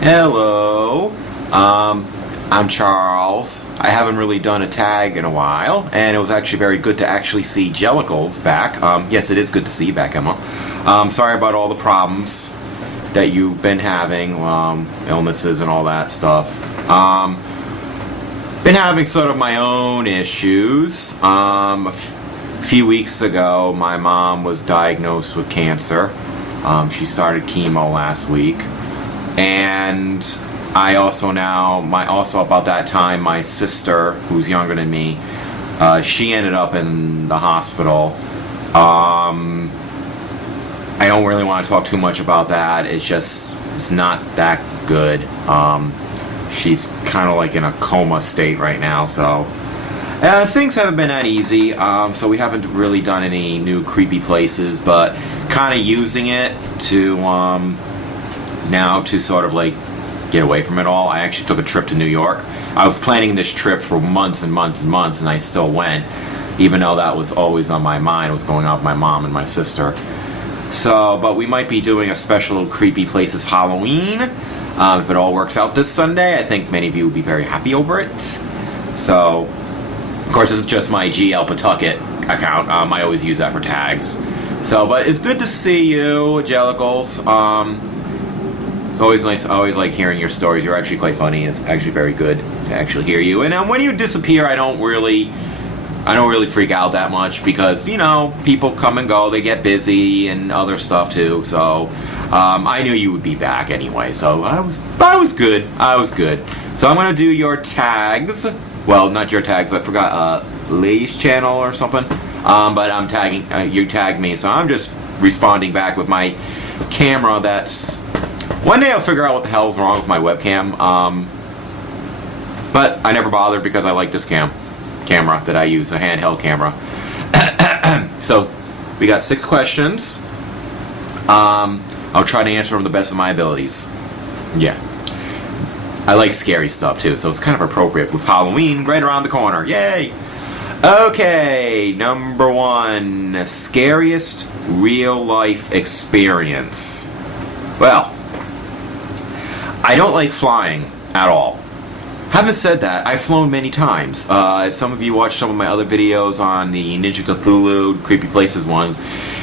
Hello. I'm Charles. I haven't really done a tag in a while, and it was actually very good to actually see Jellicles back. Yes, it is good to see you back, Emma. Sorry about all the problems that you've been having, illnesses and all that stuff. Been having sort of my own issues. Few weeks ago, my mom was diagnosed with cancer. She started chemo last week. And I also also about that time, my sister, who's younger than me, she ended up in the hospital. I don't really want to talk too much about that. It's not that good. She's kind of like in a coma state right now, so things haven't been that easy. So we haven't really done any new creepy places, but kind of using it to now to sort of like get away from it all. I actually took a trip to New York. I was planning this trip for months and months and months, and I still went, even though that was always on my mind. It was going on with my mom and my sister. So, but we might be doing a special Creepy Places Halloween. If it all works out this Sunday, I think many of you will be very happy over it. So, of course, this is just my GL Pawtucket account. I always use that for tags. So, but it's good to see you, Jellicles. It's always nice. I always like hearing your stories. You're actually quite funny. It's actually very good to actually hear you. And when you disappear, I don't really freak out that much because, you know, people come and go. They get busy and other stuff too. So I knew you would be back anyway. So I was good. I was good. So I'm gonna do your tags. Well, not your tags. But I forgot Lay's channel or something. But I'm tagging. You tagged me, so I'm just responding back with my camera. One day I'll figure out what the hell's wrong with my webcam, but I never bothered because I like this camera that I use, a handheld camera. So, we got 6 questions. I'll try to answer them the best of my abilities. Yeah. I like scary stuff too, so it's kind of appropriate with Halloween right around the corner. Yay! Okay, number 1. Scariest real-life experience. Well, I don't like flying at all. Having said that, I've flown many times. If some of you watch some of my other videos on the Ninja Cthulhu Creepy Places ones,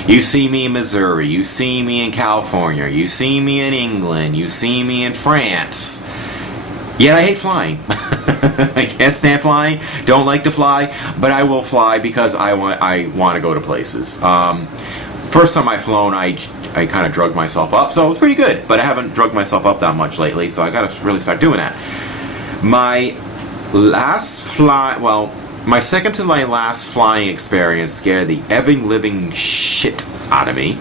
you see me in Missouri, you see me in California, you see me in England, you see me in France. Yet I hate flying. I can't stand flying, don't like to fly, but I will fly because I want to go to places. First time I've flown, I kind of drugged myself up, so it was pretty good, but I haven't drugged myself up that much lately, so I gotta really start doing that. My second to my last flying experience scared the ever-living shit out of me.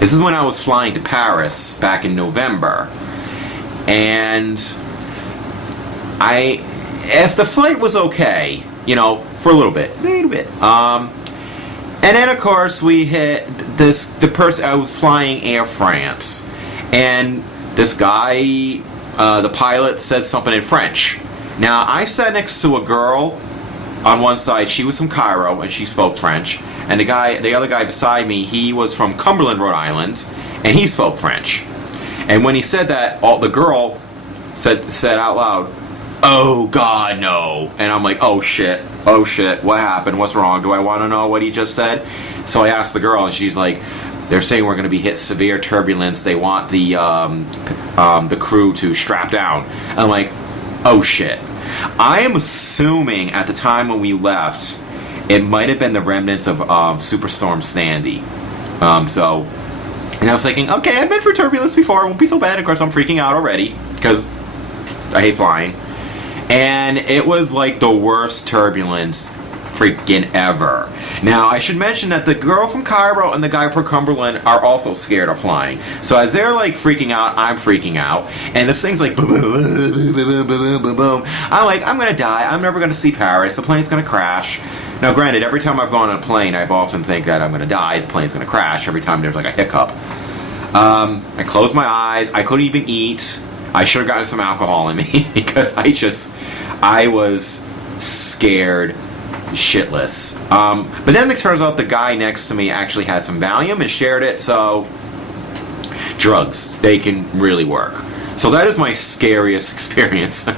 This is when I was flying to Paris back in November, and if the flight was okay, you know, for a little bit, and then, of course, we hit the person. I was flying Air France, and this guy, the pilot, said something in French. Now, I sat next to a girl on one side. She was from Cairo, and she spoke French. And the other guy beside me, he was from Cumberland, Rhode Island, and he spoke French. And when he said that, the girl said out loud, "Oh God, no!" And I'm like, "Oh shit, what happened? What's wrong? Do I want to know what he just said?" So I asked the girl, and she's like, "They're saying we're going to be hit severe turbulence. They want the crew to strap down." And I'm like, "Oh shit!" I am assuming at the time when we left, it might have been the remnants of Superstorm Sandy. And I was thinking, okay, I've been through turbulence before. It won't be so bad. Of course, I'm freaking out already because I hate flying. And it was like the worst turbulence freaking ever. Now, I should mention that the girl from Cairo and the guy from Cumberland are also scared of flying. So as they're like freaking out, I'm freaking out. And this thing's like boom, boom, boom, boom, boom, boom, boom. I'm like, I'm gonna die. I'm never gonna see Paris. The plane's gonna crash. Now, granted, every time I've gone on a plane, I've often think that I'm gonna die. The plane's gonna crash every time there's like a hiccup. I closed my eyes. I couldn't even eat. I should have gotten some alcohol in me because I was scared shitless. But then it turns out the guy next to me actually had some Valium and shared it, so drugs, they can really work. So that is my scariest experience.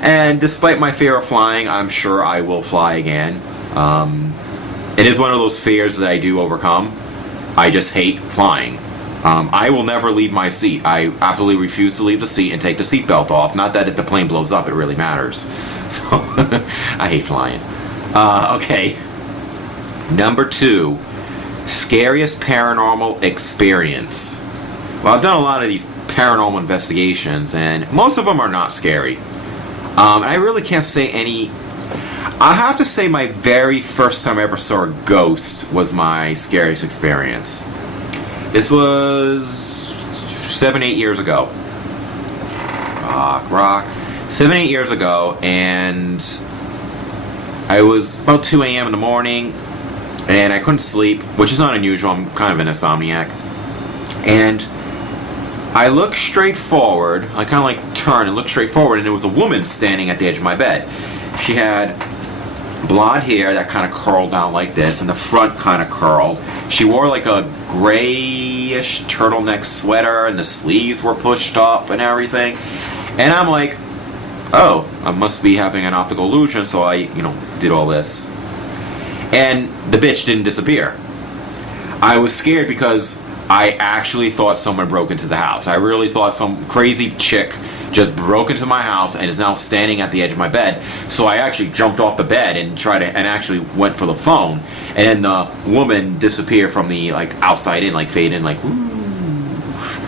And despite my fear of flying, I'm sure I will fly again. It is one of those fears that I do overcome. I just hate flying. I will never leave my seat. I absolutely refuse to leave the seat and take the seatbelt off. Not that if the plane blows up, it really matters. So, I hate flying. Okay. Number 2. Scariest paranormal experience. Well, I've done a lot of these paranormal investigations, and most of them are not scary. I really can't say any. I have to say my very first time I ever saw a ghost was my scariest experience. This was 7-8 years ago. Rock. 7-8 years ago, and I was about 2 a.m. in the morning, and I couldn't sleep, which is not unusual. I'm kind of an insomniac. And I looked straight forward. I kind of like turned and looked straight forward, and there was a woman standing at the edge of my bed. She had blonde hair that kind of curled down like this, and the front kind of curled. She wore like a grayish turtleneck sweater, and the sleeves were pushed up and everything. And I'm like, oh, I must be having an optical illusion, so I, did all this. And the bitch didn't disappear. I was scared because I actually thought someone broke into the house. I really thought some crazy chick just broke into my house and is now standing at the edge of my bed. So I actually jumped off the bed and actually went for the phone. And then the woman disappeared from the outside in, fade in, whoosh.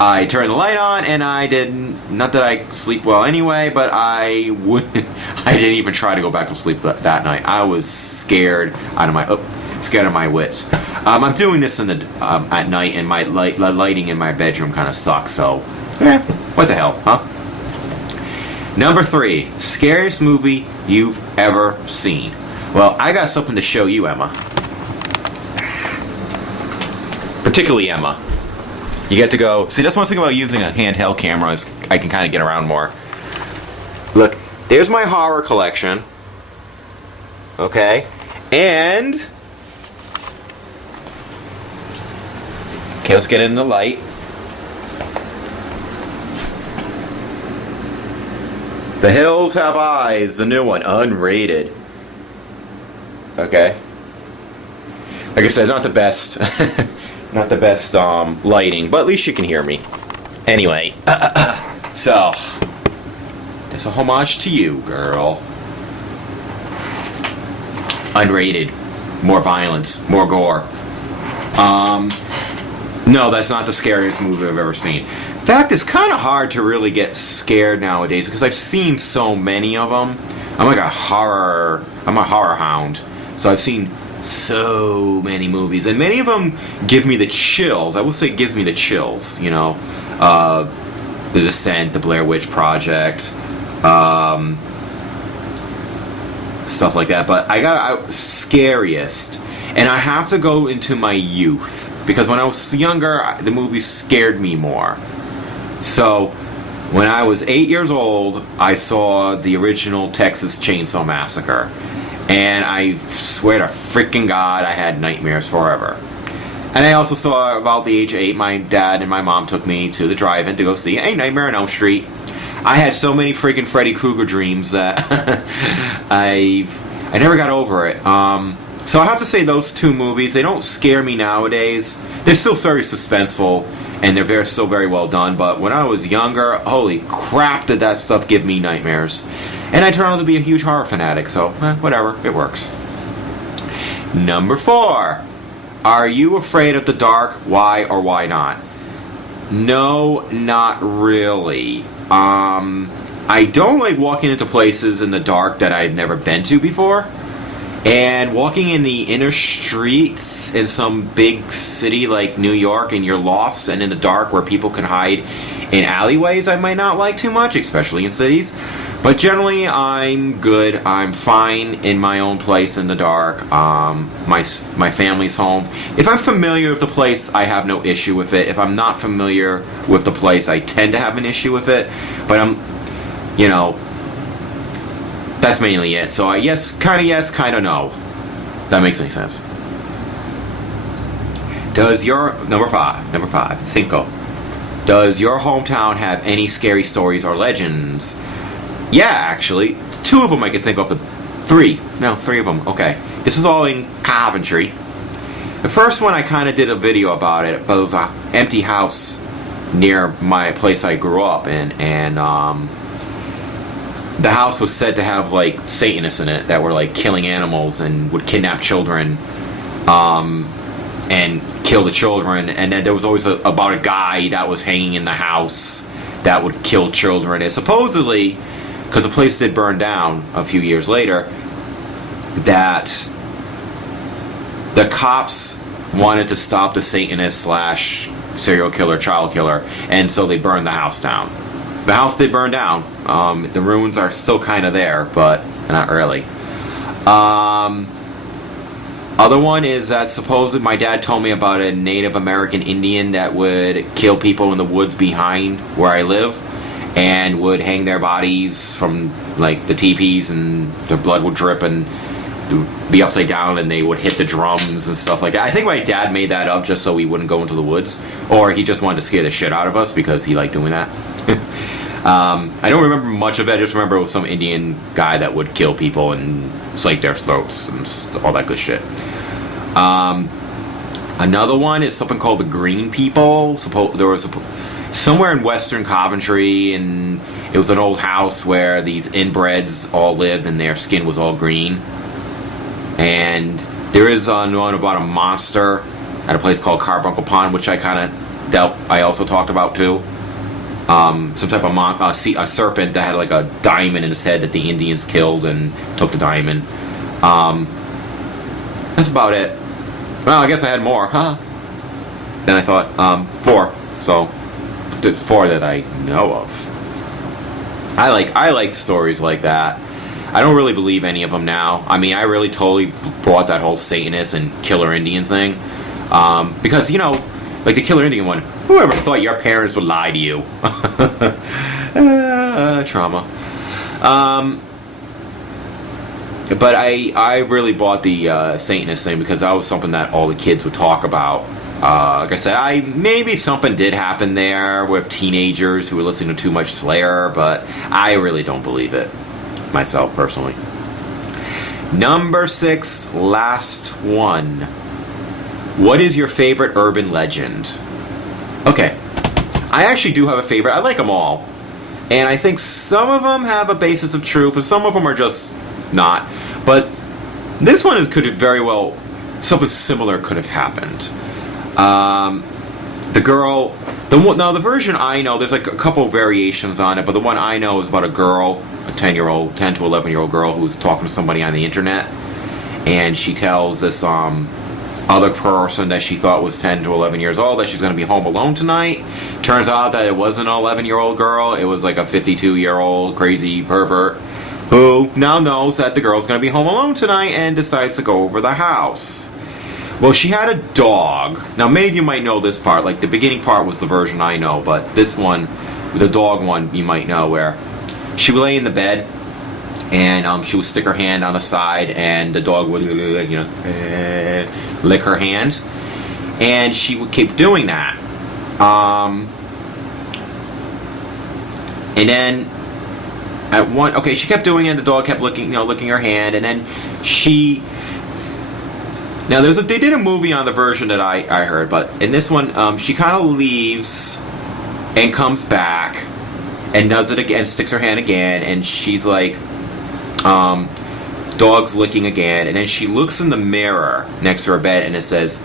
I turned the light on, and I didn't. Not that I sleep well anyway, but I didn't even try to go back to sleep that night. I was scared out of my wits. I'm doing this at night, and my lighting in my bedroom kind of sucks. So, what the hell, huh? Number 3, scariest movie you've ever seen. Well, I got something to show you, Emma. Particularly Emma. You get to go. See, that's one thing about using a handheld camera is I can kind of get around more. Look, there's my horror collection. Okay, and okay, let's get it in the light. The Hills Have Eyes, the new one, unrated. Okay. Like I said, not the best. Not the best lighting, but at least you can hear me. Anyway, so that's a homage to you, girl. Unrated, more violence, more gore. No, that's not the scariest movie I've ever seen. In fact, it's kind of hard to really get scared nowadays because I've seen so many of them. I'm a horror hound, so I've seen so many movies, and many of them give me the chills. I will say it gives me the chills, The Descent, The Blair Witch Project, stuff like that. But I got scariest, and I have to go into my youth, because when I was younger, the movies scared me more. So when I was 8 years old, I saw the original Texas Chainsaw Massacre. And I swear to freaking God, I had nightmares forever. And I also saw, about the age of 8, my dad and my mom took me to the drive-in to go see A Nightmare on Elm Street. I had so many freaking Freddy Krueger dreams that I never got over it. So I have to say those 2 movies, they don't scare me nowadays. They're still very suspenseful, and they're still very well done. But when I was younger, holy crap, did that stuff give me nightmares. And I turned out to be a huge horror fanatic, so whatever, it works. Number 4. Are you afraid of the dark? Why or why not? No, not really. I don't like walking into places in the dark that I've never been to before. And walking in the inner streets in some big city like New York, and you're lost and in the dark where people can hide in alleyways, I might not like too much, especially in cities. But generally, I'm good. I'm fine in my own place in the dark. My family's home. If I'm familiar with the place, I have no issue with it. If I'm not familiar with the place, I tend to have an issue with it. But that's mainly it. So yes, kind of no. That makes any sense. Does your number five, cinco. Does your hometown have any scary stories or legends? Yeah, actually. 2 of them I can think of. 3 of them. Okay. This is all in Coventry. The first one I kind of did a video about it, but it was an empty house near my place I grew up in, and the house was said to have like Satanists in it that were like killing animals and would kidnap children and kill the children. And then there was always about a guy that was hanging in the house that would kill children. And supposedly, because the place did burn down a few years later, that the cops wanted to stop the Satanist / serial killer, child killer, and so they burned the house down. The house did burn down. The ruins are still kind of there, but not really. Other one is that supposedly my dad told me about a Native American Indian that would kill people in the woods behind where I live, and would hang their bodies from like the teepees, and their blood would drip and be upside down, and they would hit the drums and stuff like that. I think my dad made that up just so we wouldn't go into the woods, or he just wanted to scare the shit out of us because he liked doing that. I don't remember much of it. I just remember it was some Indian guy that would kill people and slit their throats and all that good shit. Another one is something called the Green People. There was somewhere in Western Coventry, and it was an old house where these inbreds all lived, and their skin was all green. And there is one about a monster at a place called Carbuncle Pond, which I also talked about too. Some type of a serpent that had like a diamond in his head that the Indians killed and took the diamond. That's about it. Well, I guess I had more, huh? Then I thought 4. So 4 that I know of. I like stories like that. I don't really believe any of them now. I mean, I really totally brought that whole Satanist and Killer Indian thing. Because, like the Killer Indian one, whoever thought your parents would lie to you? Trauma. But I really bought the Satanist thing because that was something that all the kids would talk about. Like I said, maybe something did happen there with teenagers who were listening to too much Slayer, but I really don't believe it myself personally. Number 6, last one. What is your favorite urban legend? Okay, I actually do have a favorite. I like them all, and I think some of them have a basis of truth, and some of them are just not. But this one could have very well, something similar could have happened. The version I know, there's like a couple of variations on it, but the one I know is about a girl, a 10 to 11-year-old girl who's talking to somebody on the internet, and she tells this other person that she thought was 10 to 11 years old that she's going to be home alone tonight. Turns out that it wasn't an 11-year-old girl, it was like a 52-year-old crazy pervert who now knows that the girl's going to be home alone tonight and decides to go over the house. Well, she had a dog. Now, many of you might know this part. Like, the beginning part was the version I know, but this one, the dog one, you might know, where she would lay in the bed, and she would stick her hand on the side, and the dog would, lick her hand, and she would keep doing that. And then, she kept doing it, the dog kept licking her hand, and then now they did a movie on the version that I heard, but in this one, she kind of leaves and comes back and does it again, sticks her hand again, and she's like, dog's licking again, and then she looks in the mirror next to her bed and it says,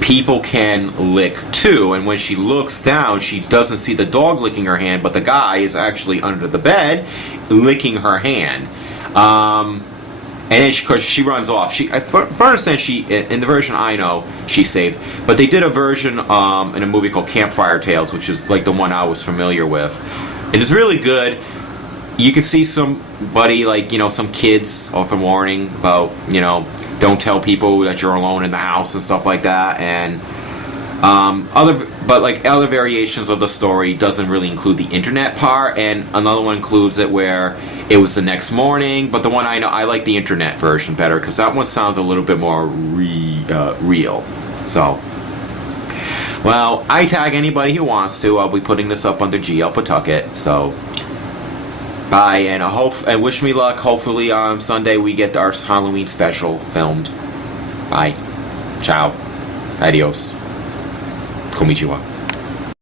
people can lick too. And when she looks down, she doesn't see the dog licking her hand, but the guy is actually under the bed licking her hand. And then she runs off. For understand, in the version I know, she's saved. But they did a version in a movie called Campfire Tales, which is like the one I was familiar with. And it's really good. You can see somebody, like, some kids often warning about, don't tell people that you're alone in the house and stuff like that. And other variations of the story doesn't really include the internet part, and another one includes it where it was the next morning. But the one I know, I like the internet version better because that one sounds a little bit more real. So, Well, I tag anybody who wants to. I'll be putting this up under GL Pawtucket. So, bye, and wish me luck. Hopefully on Sunday we get our Halloween special filmed. Bye. Ciao. Adios. Konnichiwa.